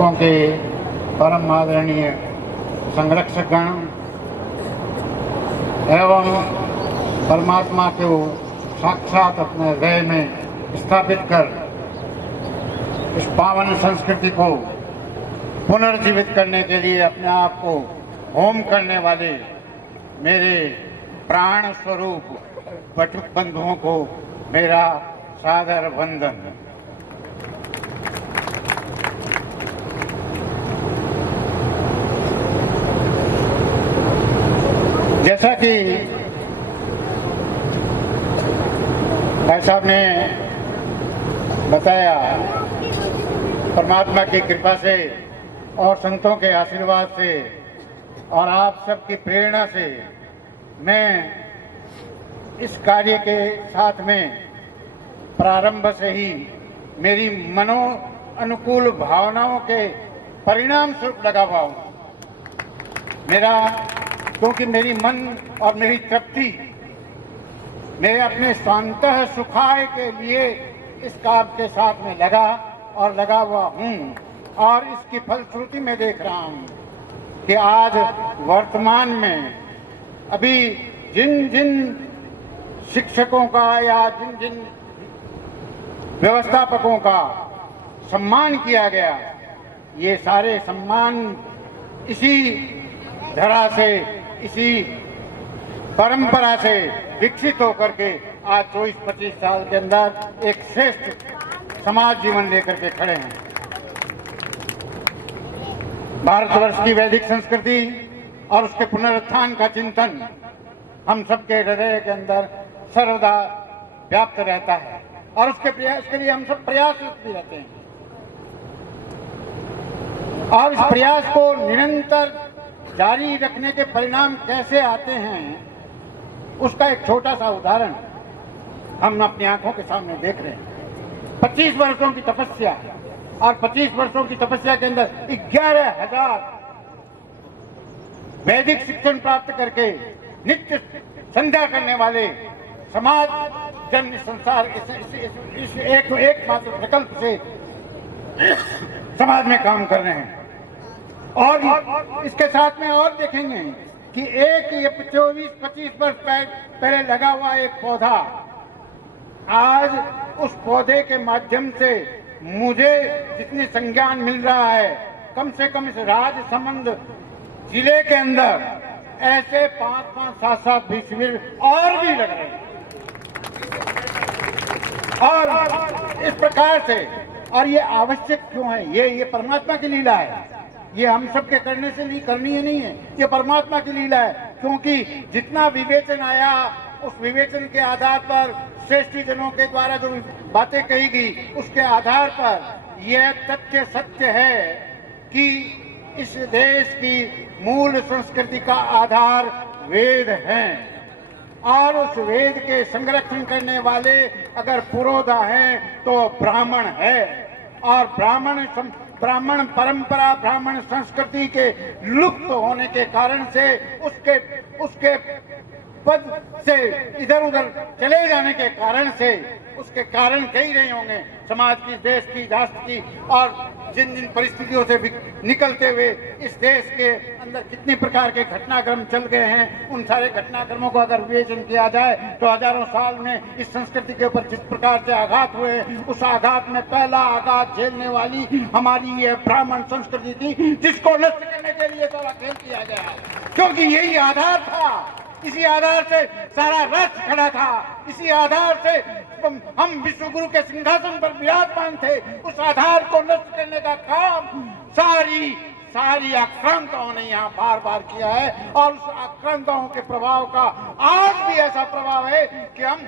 शिक्षकों के परम आदरणीय संरक्षकगण एवं परमात्मा को साक्षात अपने हृदय में स्थापित कर इस पावन संस्कृति को पुनर्जीवित करने के लिए अपने आप को होम करने वाले मेरे प्राण स्वरूप बटुक बंधुओं को मेरा सादर वंदन। जैसा कि भाई साहब ने बताया, परमात्मा की कृपा से और संतों के आशीर्वाद से और आप सबकी प्रेरणा से मैं इस कार्य के साथ में प्रारंभ से ही मेरी मनो अनुकूल भावनाओं के परिणाम स्वरूप लगा हुआ हूँ। मेरा क्योंकि मेरी मन और मेरी तृप्ति मेरे अपने स्वांतः सुखाय के लिए इस काम के साथ में लगा और लगा हुआ हूँ और इसकी फलश्रुति में देख रहा हूँ कि आज वर्तमान में अभी जिन जिन शिक्षकों का या जिन जिन व्यवस्थापकों का सम्मान किया गया, ये सारे सम्मान इसी धरा से, इसी परंपरा से विकसित होकर के आज 24-25 साल के अंदर एक श्रेष्ठ समाज जीवन लेकर के खड़े हैं। भारतवर्ष की वैदिक संस्कृति और उसके पुनरुत्थान का चिंतन हम सबके हृदय के अंदर सर्वदा व्याप्त रहता है और उसके लिए हम सब प्रयासरत भी रहते हैं और इस प्रयास को निरंतर जारी रखने के परिणाम कैसे आते हैं, उसका एक छोटा सा उदाहरण हम अपनी आंखों के सामने देख रहे हैं। 25 वर्षों की तपस्या और 25 वर्षों की तपस्या के अंदर 11,000 वैदिक शिक्षण प्राप्त करके नित्य संध्या करने वाले समाज जन संसार इस एकमात्र प्रकल्प से समाज में काम कर रहे हैं। और इसके साथ में और देखेंगे कि एक ये 24-25 वर्ष पहले लगा हुआ एक पौधा आज उस पौधे के माध्यम से मुझे जितनी संज्ञान मिल रहा है, कम से कम इस राजसमंद जिले के अंदर ऐसे 5-5, 7-7 भी शिविर और भी लग रहे हैं और इस प्रकार से। और ये आवश्यक क्यों है? ये परमात्मा की लीला है। ये हम सबके करने से करनी है नहीं है, ये परमात्मा की लीला है। क्योंकि जितना विवेचन आया उस विवेचन के आधार पर श्रेष्ठी जनों के द्वारा जो बातें कही गई उसके आधार पर यह तथ्य सत्य है कि इस देश की मूल संस्कृति का आधार वेद हैं और उस वेद के संरक्षण करने वाले अगर पुरोधा हैं तो ब्राह्मण है और ब्राह्मण परंपरा, ब्राह्मण संस्कृति के लुप्त होने के कारण से उसके पद से इधर उधर चले जाने के कारण से उसके कारण कई रहे होंगे समाज की, देश की, राष्ट्र की और जिन जिन परिस्थितियों से निकलते हुए इस देश के अंदर कितने प्रकार के घटनाक्रम चल गए हैं, उन सारे घटनाक्रमों को अगर विवेचन किया जाए तो हजारों साल में इस संस्कृति के ऊपर जिस प्रकार से आघात हुए, उस आघात में पहला आघात झेलने वाली हमारी ये ब्राह्मण संस्कृति थी, जिसको नष्ट करने के लिए सारा खेल किया गया क्योंकि यही आधार था। इसी आधार से सारा राष्ट्र खड़ा था, इसी आधार से हम विश्वगुरु के सिंहासन पर विराजमान थे। उस आधार को नष्ट करने का काम सारी आक्रांताओं ने यहाँ बार बार किया है और उस आक्रांताओं के प्रभाव का आज भी ऐसा प्रभाव है कि हम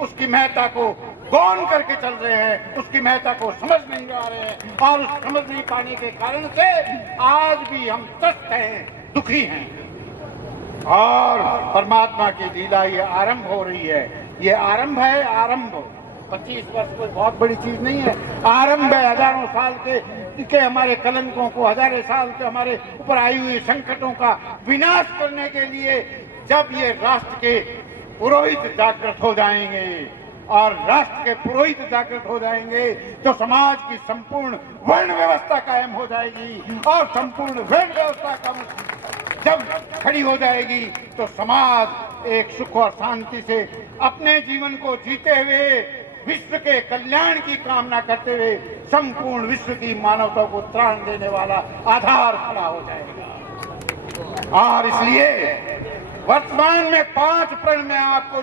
उसकी महत्ता को गौण करके चल रहे हैं, उसकी महत्ता को समझ नहीं पा रहे हैं और उस समझ नहीं पाने के कारण से आज भी हम त्रस्त हैं, दुखी हैं। और परमात्मा की लीला ये आरंभ हो रही है, ये आरंभ है। आरंभ 25 वर्ष कोई बहुत बड़ी चीज नहीं है, आरंभ है। हजारों साल के हमारे कलंकों को, हजारों साल के हमारे ऊपर आई हुई संकटों का विनाश करने के लिए जब ये राष्ट्र के पुरोहित जागृत हो जाएंगे, और राष्ट्र के पुरोहित जागृत हो जाएंगे तो समाज की संपूर्ण वर्ण व्यवस्था कायम हो जाएगी, और संपूर्ण वर्ण व्यवस्था का जब खड़ी हो जाएगी तो समाज एक सुख और शांति से अपने जीवन को जीते हुए विश्व के कल्याण की कामना करते हुए संपूर्ण विश्व की मानवता को त्राण देने वाला आधार खड़ा हो जाएगा। और इसलिए वर्तमान में 5 प्रण में आपको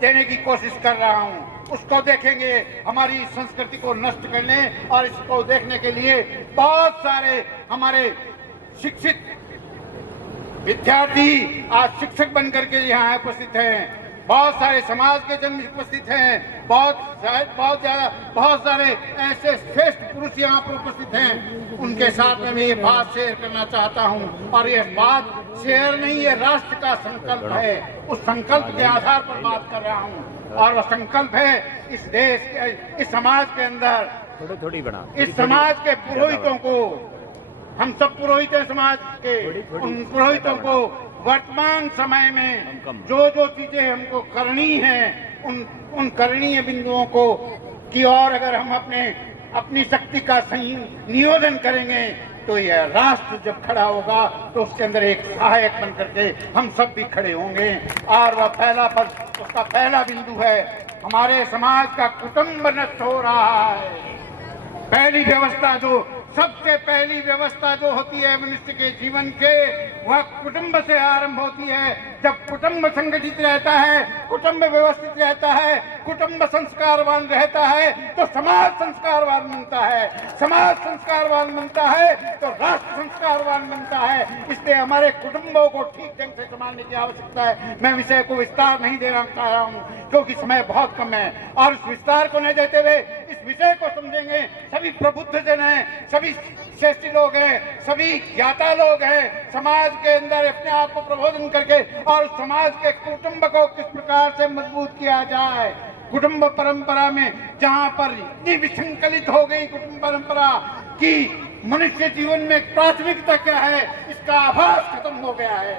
देने की कोशिश कर रहा हूं, उसको देखेंगे। हमारी संस्कृति को नष्ट करने और इसको देखने के लिए बहुत सारे हमारे शिक्षित विद्यार्थी आज शिक्षक बनकर के यहाँ उपस्थित हैं, बहुत सारे समाज के जन उपस्थित हैं, बहुत सारे ऐसे श्रेष्ठ पुरुष यहाँ पर उपस्थित हैं। उनके साथ में मैं ये बात शेयर करना चाहता हूँ, और ये बात शेयर नहीं, ये राष्ट्र का संकल्प है। उस संकल्प के आधार पर बात कर रहा हूँ, और वह संकल्प है इस देश के, इस समाज के अंदर इस समाज के पुरोहितों को, हम सब पुरोहित हैं समाज के, उन पुरोहितों को वर्तमान समय में जो जो चीजें हमको करनी है उन करणीय बिंदुओं को की ओर अगर हम अपनी शक्ति का सही नियोजन करेंगे तो यह राष्ट्र जब खड़ा होगा तो उसके अंदर एक सहायक बन करके हम सब भी खड़े होंगे। और वह उसका पहला बिंदु है, हमारे समाज का कुटुंब नष्ट हो रहा है। पहली व्यवस्था सबसे पहली व्यवस्था जो होती है मनुष्य के जीवन के, वह कुटुंब से आरंभ होती है। जब कुटुंब संगठित रहता है, कुटुंब व्यवस्थित रहता है, कुटुंब संस्कारवान रहता है तो समाज संस्कारवान बनता है, समाज संस्कारवान बनता है तो राष्ट्र संस्कारवान बनता है। इसलिए हमारे कुटुंबों को ठीक ढंग से संभालने की आवश्यकता है। मैं विषय को विस्तार नहीं देना चाह रहा हूँ क्योंकि समय बहुत कम है, और इस विस्तार को नहीं देते हुए इस विषय को समझेंगे। सभी प्रबुद्ध जन हैं, सभी श्रेष्ठ लोग हैं, सभी ज्ञाता लोग हैं, समाज के अंदर अपने आप को प्रबोधन करके और समाज के कुटुंब को किस प्रकार से मजबूत किया जाए। कुटुंब परंपरा में जहाँ पर इतनी विसंकलित हो गई कुटुंब परंपरा कि मनुष्य जीवन में प्राथमिकता क्या है इसका आभास खत्म हो गया है,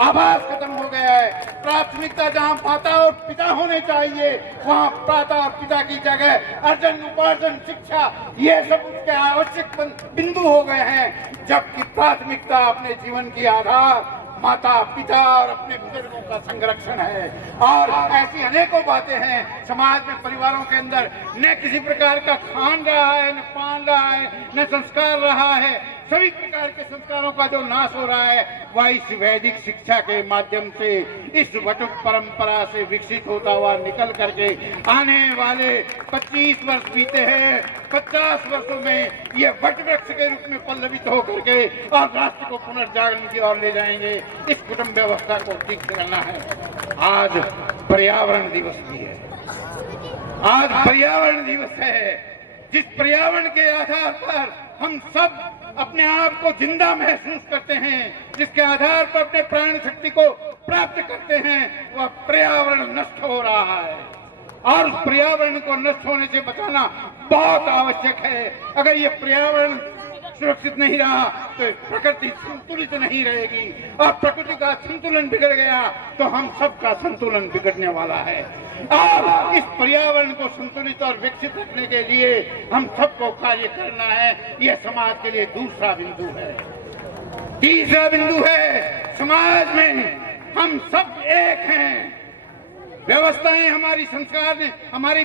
आभास खत्म हो गया है। प्राथमिकता जहाँ माता और पिता होने चाहिए वहाँ माता और पिता की जगह अर्जन उपार्जन शिक्षा ये सब उसके आवश्यक बिंदु हो गए हैं, जबकि प्राथमिकता अपने जीवन की आधार माता पिता और अपने बुजुर्गों का संरक्षण है। और ऐसी अनेकों बातें हैं समाज में, परिवारों के अंदर न किसी प्रकार का खान रहा है, न पान रहा है, न संस्कार रहा है। सभी प्रकार के संस्कारों का जो नाश हो रहा है वह इस वैदिक शिक्षा के माध्यम से, इस वटुक परंपरा से विकसित होता हुआ निकल करके आने वाले 25 वर्ष बीते हैं, 50 वर्षों में ये वट वृक्ष के रूप में पल्लवित होकर के और राष्ट्र को पुनर्जागरण की ओर ले जाएंगे। इस कुटुंब व्यवस्था को ठीक करना है। आज पर्यावरण दिवस भी है, आज पर्यावरण दिवस है, जिस पर्यावरण के आधार पर हम सब अपने आप को जिंदा महसूस करते हैं, जिसके आधार पर अपने प्राण शक्ति को प्राप्त करते हैं, वह पर्यावरण नष्ट हो रहा है। और उस पर्यावरण को नष्ट होने से बचाना बहुत आवश्यक है। अगर ये पर्यावरण सुरक्षित नहीं रहा तो प्रकृति संतुलित नहीं रहेगी, और प्रकृति का संतुलन बिगड़ गया तो हम सबका संतुलन बिगड़ने वाला है। और इस पर्यावरण को संतुलित और विकसित रखने के लिए हम सबको कार्य करना है। यह समाज के लिए दूसरा बिंदु है। तीसरा बिंदु है, समाज में हम सब एक हैं। व्यवस्थाएं हमारी संस्कार ने, हमारी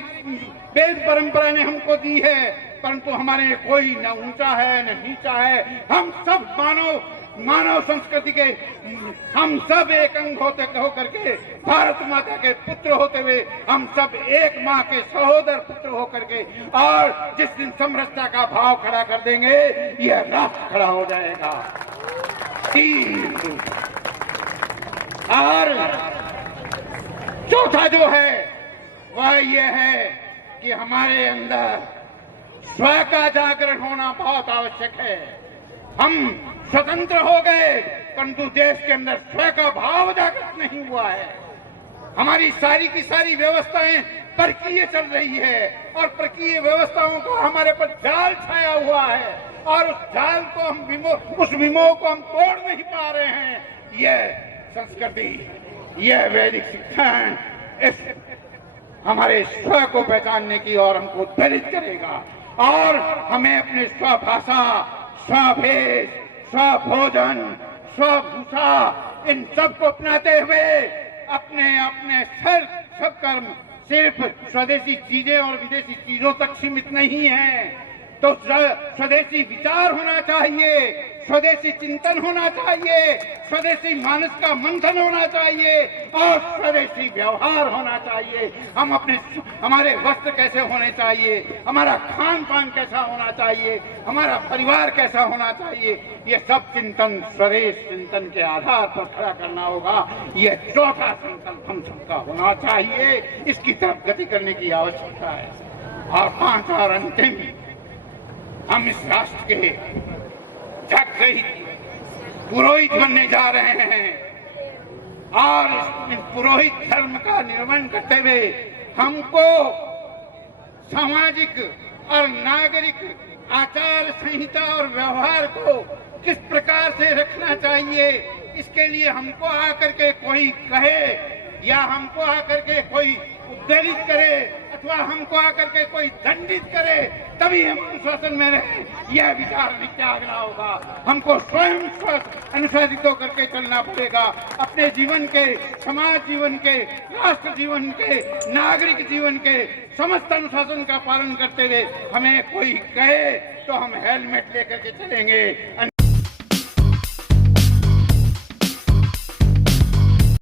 वेद परंपरा ने हमको दी है, परंतु हमारे कोई न ऊंचा है न नीचा है। हम सब मानव संस्कृति के, हम सब एक अंग होकर के भारत माता के पुत्र होते हुए हम सब एक माँ के सहोदर पुत्र होकर के, और जिस दिन समरसता का भाव खड़ा कर देंगे यह राष्ट्र खड़ा हो जाएगा। 3 और चौथा जो है वह यह है कि हमारे अंदर स्व का जागरण होना बहुत आवश्यक है। हम स्वतंत्र हो गए परंतु देश के अंदर स्व का भाव जागृत नहीं हुआ है। हमारी सारी की सारी व्यवस्थाएं परकीय चल रही है, और परकीय व्यवस्थाओं का हमारे पर जाल छाया हुआ है, और उस जाल को उस विमोह को हम तोड़ नहीं पा रहे हैं। यह संस्कृति, यह वैदिक शिक्षण हमारे स्व को पहचानने की और हमको प्रेरित करेगा और हमें अपने स्वभाषा, स्वभेष, स्वभोजन, स्वभूषा इन सब को अपनाते हुए अपने अपने सब कर्म सिर्फ स्वदेशी चीजें और विदेशी चीजों तक सीमित नहीं है। तो स्वदेशी विचार होना चाहिए, स्वदेशी चिंतन होना चाहिए, स्वदेशी मानस का मंथन होना चाहिए और स्वदेशी व्यवहार होना चाहिए। हमारे वस्त्र कैसे होने चाहिए, हमारा खान पान कैसा होना चाहिए, हमारा परिवार कैसा होना चाहिए, ये सब चिंतन स्वदेश चिंतन के आधार पर खड़ा करना होगा। ये चौथा संकल्प हम सबका होना चाहिए, इसकी तरफ गति करने की आवश्यकता है। और पांच और अंतिम, हम इस राष्ट्र के जग सहित पुरोहित बनने जा रहे हैं और इस पुरोहित धर्म का निर्माण करते हुए हमको सामाजिक और नागरिक आचार संहिता और व्यवहार को किस प्रकार से रखना चाहिए, इसके लिए हमको आकर के कोई कहे या हमको आकर के कोई उद्वेलित करे अथवा हमको आकर के कोई दंडित करे तभी हम अनुशासन में रहे, यह विचार नहीं त्यागना होगा। हमको स्वयं अनुशासित होकर के चलना पड़ेगा। अपने जीवन के, समाज जीवन के, राष्ट्र जीवन के, नागरिक जीवन के समस्त अनुशासन का पालन करते हुए हमें कोई कहे तो हम हेलमेट लेकर के चलेंगे।